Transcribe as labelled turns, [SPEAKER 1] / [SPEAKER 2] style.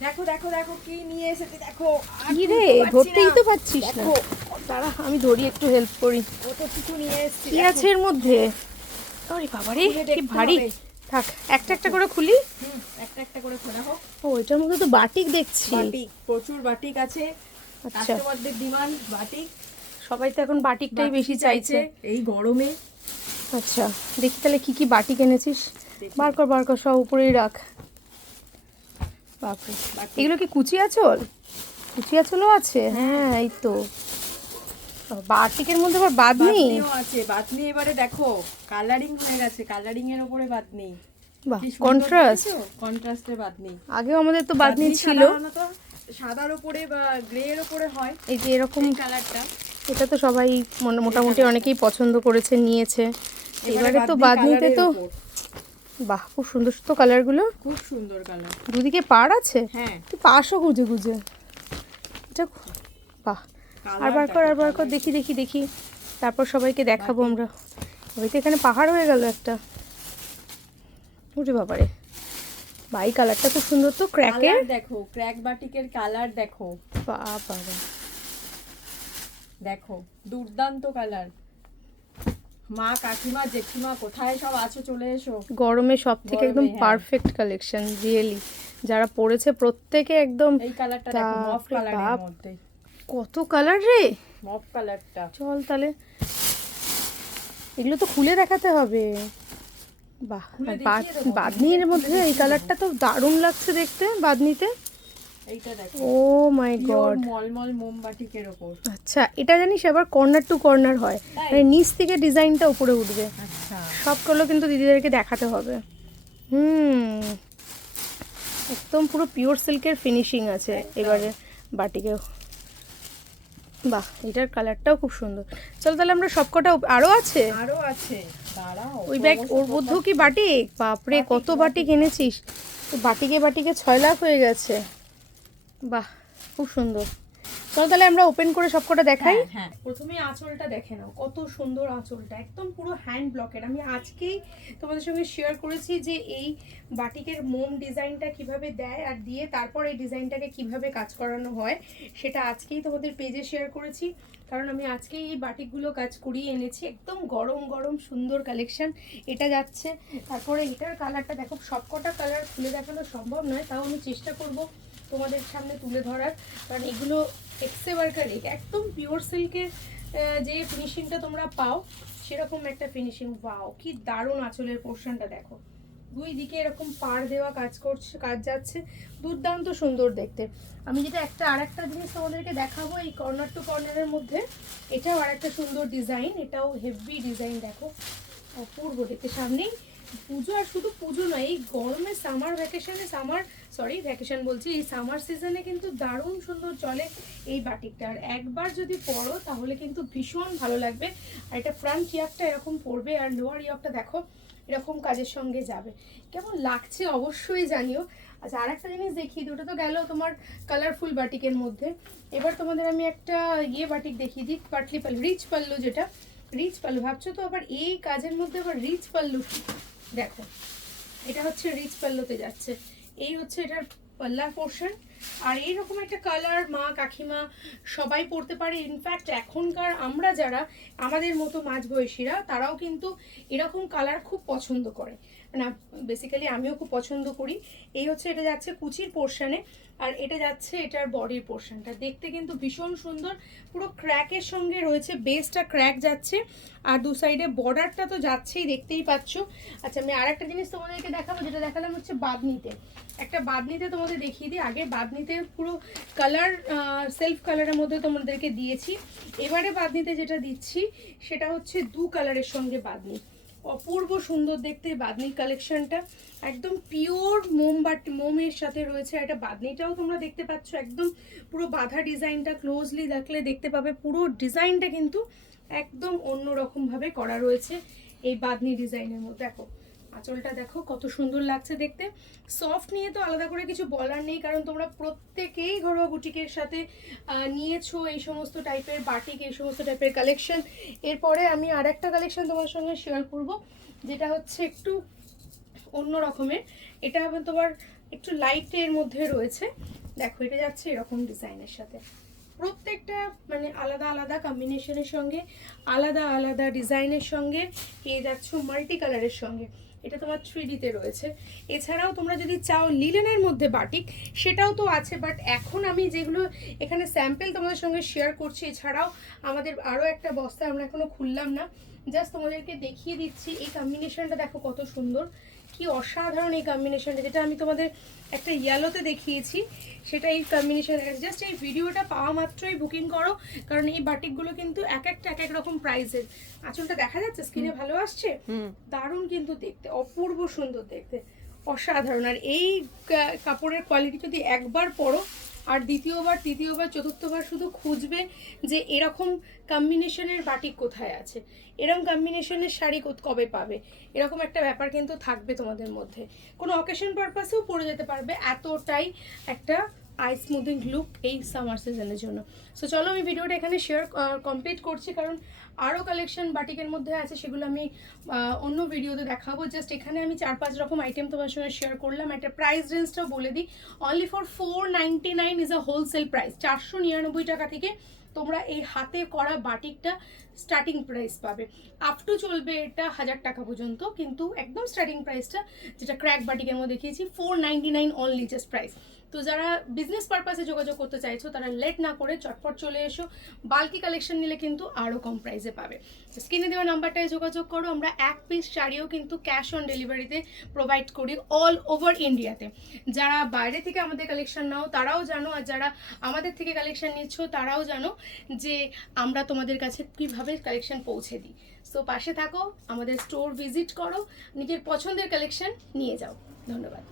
[SPEAKER 1] দেখো দেখো দেখো কি নিয়ে এসেছে দেখো
[SPEAKER 2] কি রে? ধরতেই তো পাচ্ছিস না। দাঁড়া আমি ধরি একটু হেল্প করি।
[SPEAKER 1] কত কিছু নিয়ে এসেছি
[SPEAKER 2] কি আছে এর মধ্যে? আরে বাবারে
[SPEAKER 1] খুলে
[SPEAKER 2] কি ভারী। থাক একটা একটা করে খুলি।
[SPEAKER 1] হুম, একটা একটা করে খোলা হোক।
[SPEAKER 2] ও এটার মধ্যে তো বাটিক দেখছি।
[SPEAKER 1] বাটিক প্রচুর বাটিক আছে।
[SPEAKER 2] আচ্ছা।
[SPEAKER 1] কাস্টমারদের ডিমান্ড বাটিক।
[SPEAKER 2] সবাই তো এখন বাটিকটাই বেশি চাইছে।
[SPEAKER 1] এই গরমে।
[SPEAKER 2] আচ্ছা দেখি তাহলে কি কি বাটিক
[SPEAKER 1] এনেছিস।
[SPEAKER 2] বার কর বার কর সব উপরেই রাখ। বাপরে। এগুলো কি কুচি আঁচল? কুচি আঁচলও আছে? হ্যাঁ এই তো। বাটিকের মধ্যে আবার বাদ নেই
[SPEAKER 1] আছে। বাতনি এবারে দেখো কালারিং হয়ে গেছে। কালারিং এর উপরে বাতনি
[SPEAKER 2] বাহ কন্ট্রাস্ট
[SPEAKER 1] কন্ট্রাস্টের বাতনি
[SPEAKER 2] আগেও আমাদের তো বাদনি ছিল।
[SPEAKER 1] সাদার উপরে বা গ্রে এর উপরে হয়।
[SPEAKER 2] এই যে এরকম
[SPEAKER 1] কালারটা
[SPEAKER 2] এটা তো সবাই মোটামুটি অনেকেই পছন্দ করেছে নিয়েছে। এবারে তো বাদনিতে তো বাহ খুব সুন্দর তো কালারগুলো
[SPEAKER 1] খুব সুন্দর কালার
[SPEAKER 2] দুদিকে পাড় আছে?
[SPEAKER 1] হ্যাঁ।
[SPEAKER 2] পাশও গুজে গুজে। এটা বাহ। আর বার কর আর বার কর দেখি দেখি দেখি। তারপর সবাইকে দেখাবো আমরা। ওই তো এখানে পাহাড় হয়ে গেল একটা। উঠে বাবারে। বাই কালারটা খুব সুন্দর তো ক্র্যাকের
[SPEAKER 1] দেখো ক্র্যাক বাটিকের কালার দেখো।
[SPEAKER 2] বাবা
[SPEAKER 1] দেখো দুর্দান্ত কালার মা কাকিমা জেঠিমা কোথায় সব আছো? চলে এসো।
[SPEAKER 2] গরমে সব থেকে একদম। পারফেক্ট কালেকশন রিয়েলি যারা পরেছে প্রত্যেকে একদম
[SPEAKER 1] এই কালারটা দেখো মফ কালারের মধ্যে।
[SPEAKER 2] কত কালার রে?
[SPEAKER 1] মফ কালারটা
[SPEAKER 2] চল তাহলে। এগুলো তো খুলে দেখাতে হবে। বাহ বাদনির মধ্যে এই কালারটা তো দারুণ লাগছে দেখতে বাদনিতে
[SPEAKER 1] এইটা দেখো।
[SPEAKER 2] Oh my god.
[SPEAKER 1] মলমল মোমবাটিকের ওপর।
[SPEAKER 2] আচ্ছা এটা জানিস আবার কর্নার টু কর্নার হয়। মানে নিচ থেকে ডিজাইনটা উপরে উঠবে।
[SPEAKER 1] আচ্ছা।
[SPEAKER 2] সবগুলো কিন্তু দিদিদেরকে দেখাতে হবে। হুম। একদম পুরো পিওর সিল্কের ফিনিশিং আছে এবারে বাটিকে। বাহ এটার কালারটাও খুব সুন্দর। চল তাহলে আমরা সবকটা উপ- আরও আছে?
[SPEAKER 1] আরও আছে।
[SPEAKER 2] ওই ব্যাগ ওর মধ্যেও কি বাটিক? বাপরে কত বাটিক এনেছিস। তো বাটিকে বাটিকে ছয় লাখ হয়ে গেছে। বাহ খুব সুন্দর। চলো তাহলে আমরা ওপেন করে সবকটা দেখাই।
[SPEAKER 1] হ্যাঁ, হ্যাঁ।
[SPEAKER 2] প্রথমে আঁচলটা দেখে নাও কত সুন্দর আঁচলটা একদম পুরো হ্যান্ড ব্লকের আমি আজকেই তোমাদের সঙ্গে শেয়ার করেছি যে এই বাটিকের মোম ডিজাইনটা কীভাবে দেয় আর দিয়ে তারপর এই ডিজাইনটাকে কীভাবে কাজ করানো হয় সেটা আজকেই তোমাদের পেজে শেয়ার করেছি। কারণ আমি আজকেই এই বাটিকগুলো কাজ করিয়ে এনেছি একদম গরম গরম সুন্দর কালেকশন এটা যাচ্ছে তারপরে এটার কালারটা দেখো সবকটা কালার খুলে দেখানো সম্ভব নয় তাও আমি চেষ্টা করব তোমাদের সামনে তুলে ধরার। কারণ এগুলো এক্সেবারকার একদম পিওর সিল্কের যে ফিনিশিংটা তোমরা পাও, সেরকম একটা ফিনিশিং পাও কি দারুণ আঁচলের পোর্শনটা দেখো। দুই দিকে এরকম পাড় দেওয়া কাজ করছে, কাজ যাচ্ছে। দুর্দান্ত সুন্দর দেখতে। আমি যেটা একটা আর একটা জিনিস তোমাদেরকে দেখাবো এই কর্নার টু কর্নারের মধ্যে। এটাও আর একটা সুন্দর ডিজাইন এটাও হেভি ডিজাইন দেখো। অপূর্ব দেখতে। সামনেই পুজো আর শুধু পুজো নয়, এই গরমে সামার ভ্যাকেশনে সামার সরি ভ্যাকেশন বলছি, এই সামার সিজনে কিন্তু দারুণ সুন্দর চলে এই বাটিকটা। আর একবার যদি পরো তাহলে কিন্তু ভীষণ ভালো লাগবে। আর এটা ফ্রন্ট ইয়াকটা এরকম পড়বে, আর লোয়ার ইয়াকটা দেখো, এরকম কাজের সঙ্গে যাবে। কেমন লাগছে অবশ্যই জানিও। আচ্ছা আর একটা জিনিস দেখি, দুটো তো গেল তোমার কালারফুল বাটিকের মধ্যে। এবার তোমাদের আমি একটা ইয়ে বাটিক দেখিয়ে দিই, পাটলি পাল্লু, রিচ পাল্লু যেটা। রিচ পাল্লু, ভাবছ তো আবার এই কাজের মধ্যে আবার রিচ পাল্লু? দেখো এটা হচ্ছে রিচ পাল্লোতে যাচ্ছে। এই হচ্ছে এটার পাল্লা পোর্শন আর এইরকম একটা কালার মা কাকিমা সবাই পড়তে পারে। ইনফ্যাক্ট এখনকার আমরা যারা, আমাদের মতো মাঝ বয়সীরা, তারাও কিন্তু এরকম কালার খুব পছন্দ করে। না বেসিক্যালি আমিও খুব পছন্দ করি। এই হচ্ছে, এটা যাচ্ছে কুচির পোর্শানে আর এটা যাচ্ছে এটার বডির পোর্শনটা দেখতে কিন্তু ভীষণ সুন্দর। পুরো ক্র্যাকের সঙ্গে রয়েছে বেসটা ক্র্যাক যাচ্ছে, আর দু সাইডে বর্ডারটা তো যাচ্ছেই, দেখতেই পাচ্ছ। আচ্ছা আমি আর একটা জিনিস তোমাদেরকে দেখাবো, যেটা দেখালাম হচ্ছে বাদনিতে একটা বাদনিতে তোমাদের দেখিয়ে দিই, আগে বাদনিতে পুরো কালার সেলফ কালারের মধ্যে তোমাদেরকে দিয়েছি। এবারে বাদনিতে যেটা দিচ্ছি, সেটা হচ্ছে দু কালারের সঙ্গে বাদনি। অপূর্ব সুন্দর দেখতে বাদনির কালেকশনটা একদম পিওর মোম বাট মোমের সাথে রয়েছে আর এটা বাদনিটাও তোমরা দেখতে পাচ্ছ। একদম পুরো বাঁধা ডিজাইনটা ক্লোজলি দেখলে দেখতে পাবে। পুরো ডিজাইনটা কিন্তু একদম অন্যরকমভাবে করা রয়েছে এই বাদনি ডিজাইনের মধ্যে। দেখো আঁচলটা দেখো, কত সুন্দর লাগছে দেখতে। সফট নিয়ে তো আলাদা করে কিছু বলার নেই, কারণ তোমরা প্রত্যেকেই ঘরোয়া বুটিকের সাথে নিয়েছো এই সমস্ত টাইপের বাটিক এই সমস্ত টাইপের কালেকশন এরপরে আমি আর একটা কালেকশন তোমার সঙ্গে শেয়ার করব, যেটা হচ্ছে একটু অন্য রকমের। এটা তোমার একটু লাইটের মধ্যে রয়েছে। দেখো, এটা যাচ্ছে এরকম ডিজাইনের সাথে। প্রত্যেকটা মানে আলাদা আলাদা কম্বিনেশনের সঙ্গে, আলাদা আলাদা ডিজাইনের সঙ্গে, পেয়ে যাচ্ছ মাল্টি কালারের সঙ্গে। এটা তোমার থ্রি ডিতে রয়েছে। এছাড়াও তোমরা যদি চাও লিলেনের মধ্যে বাটিক, সেটাও তো আছে বাট এখন আমি যেগুলো এখানে স্যাম্পেল তোমাদের সঙ্গে শেয়ার করছি, এছাড়াও আমাদের আরও একটা বস্তা আমরা এখনও খুললাম না। জাস্ট তোমাদেরকে দেখিয়ে দিচ্ছি, এই কম্বিনেশনটা দেখো কত সুন্দর। কি অসাধারণ এই কম্বিনেশনটা যেটা আমি তোমাদের একটা ইয়েলোতে দেখিয়েছি সেটা এই কম্বিনেশন জাস্ট এই ভিডিওটা পাওয়া মাত্রই বুকিং করো কারণ এই বাটিকগুলো কিন্তু এক একটা এক এক রকম প্রাইজের আঁচলটা দেখা যাচ্ছে? স্ক্রিনে ভালো আসছে? দারুণ কিন্তু দেখতে অপূর্ব সুন্দর দেখতে। অসাধারণ। আর এই কাপড়ের কোয়ালিটি যদি একবার পরো, আর দ্বিতীয়বার, তৃতীয়বার, চতুর্থবার শুধু খুঁজবে যে এরকম কম্বিনেশনের বাটিক কোথায় আছে। এরকম কম্বিনেশনের শাড়ি কবে পাবে? এরকম একটা ব্যাপার কিন্তু থাকবে তোমাদের মধ্যে। কোনো অকেশন পারপাসেও পরে যেতে পারবে এতটাই একটা আই স্মুদিং লুক এই সামার সিজনের জন্য। সো চলো আমি ভিডিওটা এখানে শেয়ার কমপ্লিট করছি কারণ আরও কালেকশন বাটিকের মধ্যে আছে, সেগুলো আমি অন্য ভিডিওতে দেখাবো। জাস্ট এখানে আমি চার পাঁচ রকম আইটেম তোমার সঙ্গে শেয়ার করলাম। একটা প্রাইস রেঞ্জটাও বলে দিই। Only for four ninety nine is a wholesale price চারশো নিরানব্বই টাকা থেকে তোমরা এই হাতে করা বাটিকটা স্টার্টিং প্রাইস পাবে। আপ টু চলবে এটা হাজার টাকা পর্যন্ত, কিন্তু একদম স্টার্টিং প্রাইসটা যেটা ক্র্যাক বাটিকের মধ্যে দেখিয়েছি four ninety nine only just price তো যারা বিজনেস পারপাসে যোগাযোগ করতে চাইছো, তারা লেট না করে চটপট চলে এসো। বাল্কি কালেকশন নিলে কিন্তু আরও কম প্রাইসে পাবে। স্ক্রিনে দেওয়া নাম্বারটায় যোগাযোগ করো। আমরা এক পিস শাড়িও কিন্তু ক্যাশ অন ডেলিভারিতে প্রোভাইড করি অল ওভার ইন্ডিয়াতে যারা বাইরে থেকে আমাদের কালেকশন নাও, তারাও জানো আর যারা আমাদের থেকে কালেকশন নিচ্ছ, তারাও জানো যে আমরা তোমাদের কাছে কীভাবে কালেকশন পৌঁছে দিই। সো পাশে থাকো, আমাদের স্টোর ভিজিট করো, নিজের পছন্দের কালেকশন নিয়ে যাও। ধন্যবাদ।